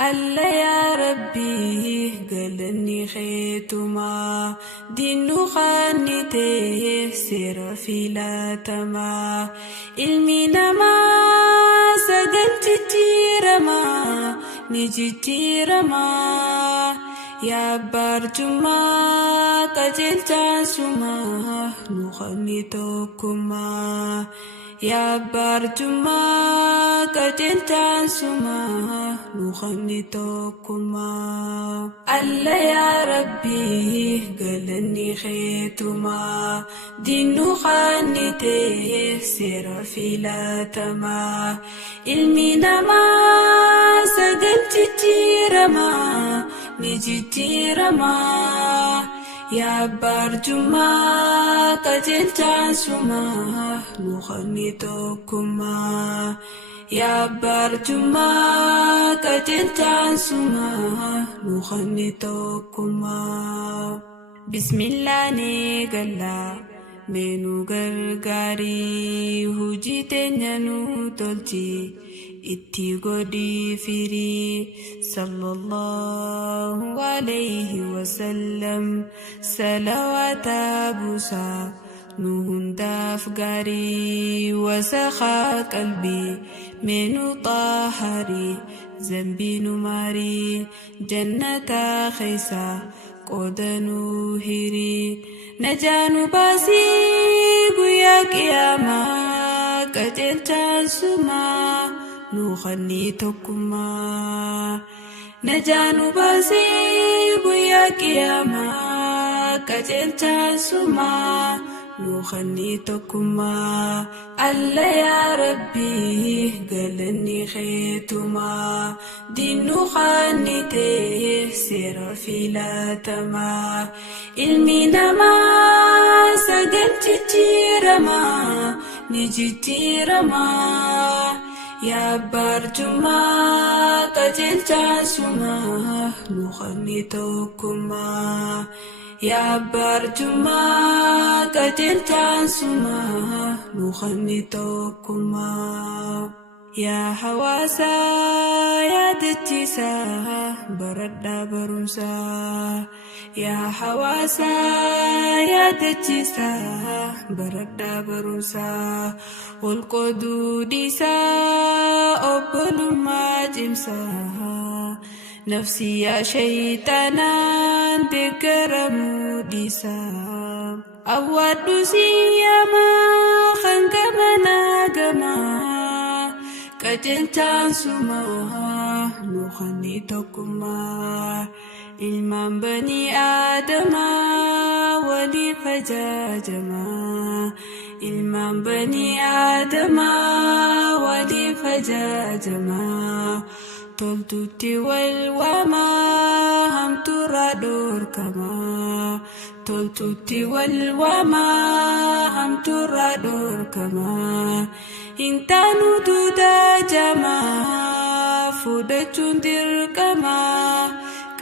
الله يا ربي قلني خيتما دينو خانته سير في لاتما المينا ما سجن تيرما نجي تيرما يا برجما كجل تاسما نخني توكما يا برجما كجل تاسما نخني توكما الله يا ربي قلني خيتما دينو خانته سير في لاتما المينا ما سجن تيرما نجي تيرما يا برجما كجل تاسما نخني توكما يا برجما كجل تاسما نخني توكما بسم الله نيغلا منو غرغاري هجيتي نانو تولتي itti godhi firi sallallahu alayhi wasallam salawata busa nu hundaaf gaarii wasakhaa qalbii menu xaahari zambinu maari jannata keessa qoodanu hiri najaanu baasii guyyaa qiyaamaa qajeelchaan sumaa نخني توكما نجانو باسي بويا قياما كجل تاسما نخني توكما الله يا ربي قلني خيتما دينو خانته سير في لاتما المينا ما سجن تيرما نجي تيرما يا برجما كجل تاسما نخني توكما يا برجما كجل تاسما نخني توكما يا حواسا يا دتيسا بردا برمسا يا حواسا يا دتيسا بردا برمسا والقدوديسا أبل ما جمسا نفسي يا شيطانا ذكر موديسا أود سيما خنقمنا قما كجل تاسما نخني توكما إلمان بني آدم ولي فجاجما إلمان بني آدم ولي فجاجما تلتوتي والوما هم ترادور كما تلتوتي والوما هم ترادور كما إنتانو دودا جما فودتون دركما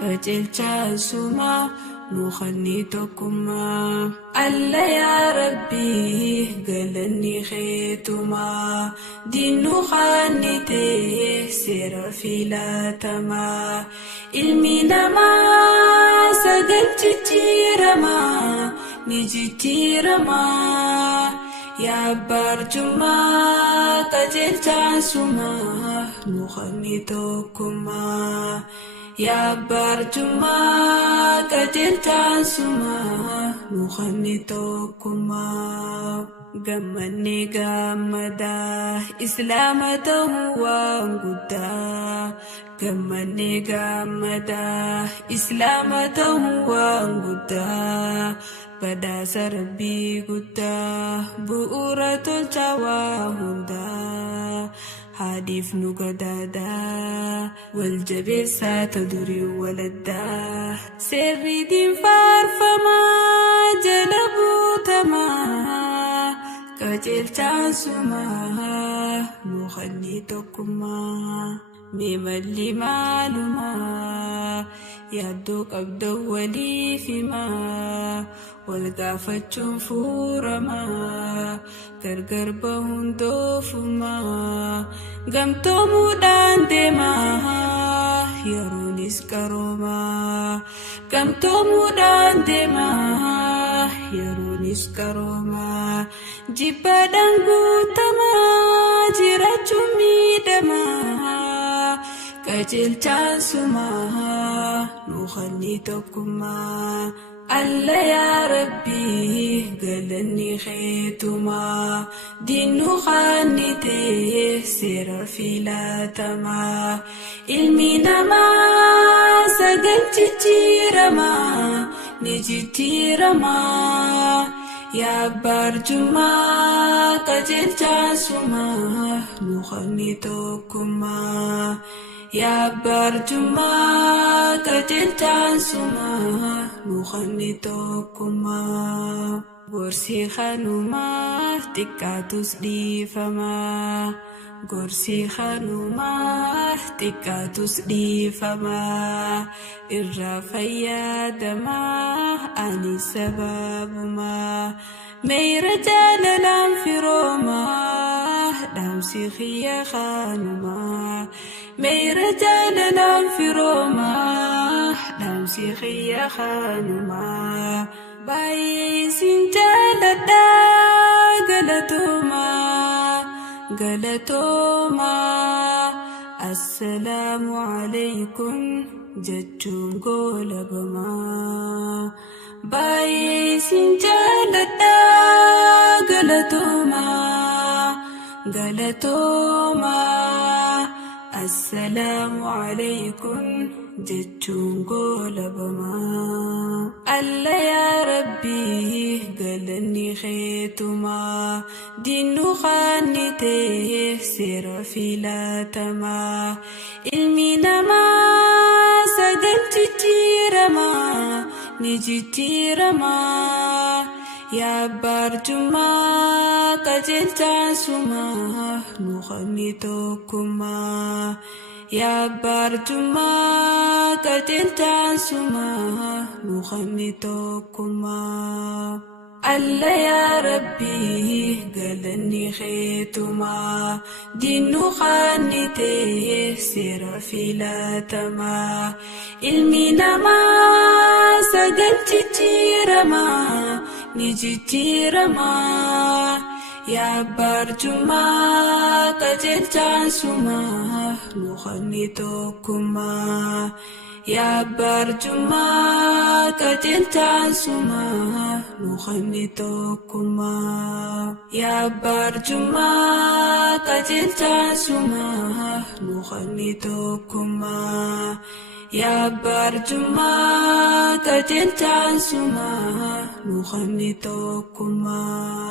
كجل تاسما نخني توكما الله يا ربي قلني خيتما دينو خانته سير في لاتما المينا ما سجن تيرما نجي تيرما يا برجما كجل تاسما نخني توكما يا برجما كجل تاسما نخني توكما غمني غمدا إسلامته وانقدا غمني غمدا إسلامته وانقدا بدا سربي قدا بؤرة التواهندا حادف نقدادا والجبسة تدري ولدا سري دين فارفما جلبو تما كجل تاسما نخني توكما مملي معلوما يدوك أبدو ولي فيما والقافتشون فورما gargar bahun dofuma gamto mudan dema yeroonis qaroomaa gamtoomuudhaan deemaa yeroonis qaroomaa jibbaadhaan guutamaa jiraachuun miidhamaa qajeelchaan sumaa nuuqanni tokkummaa alla yaa rabbi galanni keetumaa diinnu qaannitee seera filatamaa ilmi namaa sagal jijjiiramaa ni jijjiiramaa yaa barjumaa qajeelchaan sumaa nuuqanni tokkummaa yaa barjumaa qajeelchaan sumaa nuuqanni tokkummaa gorsi kanumaa xiqqaatus dhiifamaa gorsi kanumaa xiqqaatus dhiifamaa irraa fayyadamaa ani sababumaa meeyra jaalalaan firoomaa dhaamsi kiyya kanumaa meeyra jaalalaan firoomaa dhaamsi kiyya kanumaa baay'ee sin jaaladhaa galatoomaa galatoomaa assalaamu alaykum jechuun goolabamaa baay'ee sin jaaladhaa galatoomaa galatoomaa assalaamu alaykum jechuun goolabamaa alla yaa rabbi galanni keetumaa diinnu qaannitee seera filatamaa ilmi namaa sagal jijjiiramaa ni jijjiiramaa yaa barjumaa qajeelchaan sumaa nuuqanni tokkummaa yaa barjumaa qajeelchaan sumaa nuuqanni tokkummaa alla yaa rabbi galanni keetumaa diinnu qaannitee seera filatamaa ilmi namaa sagal jijjiiramaa ni jijjiiramaa yaa barjumaa qajeelchaan sumaa nuuqanni tokkummaa yaa barjumaa qajeelchaan sumaa nuuqanni tokkummaa yaa barjumaa qajeelchaan sumaa nuuqanni tokkummaa yaa barjumaa qajeelchaan sumaa nuuqanni tokkummaa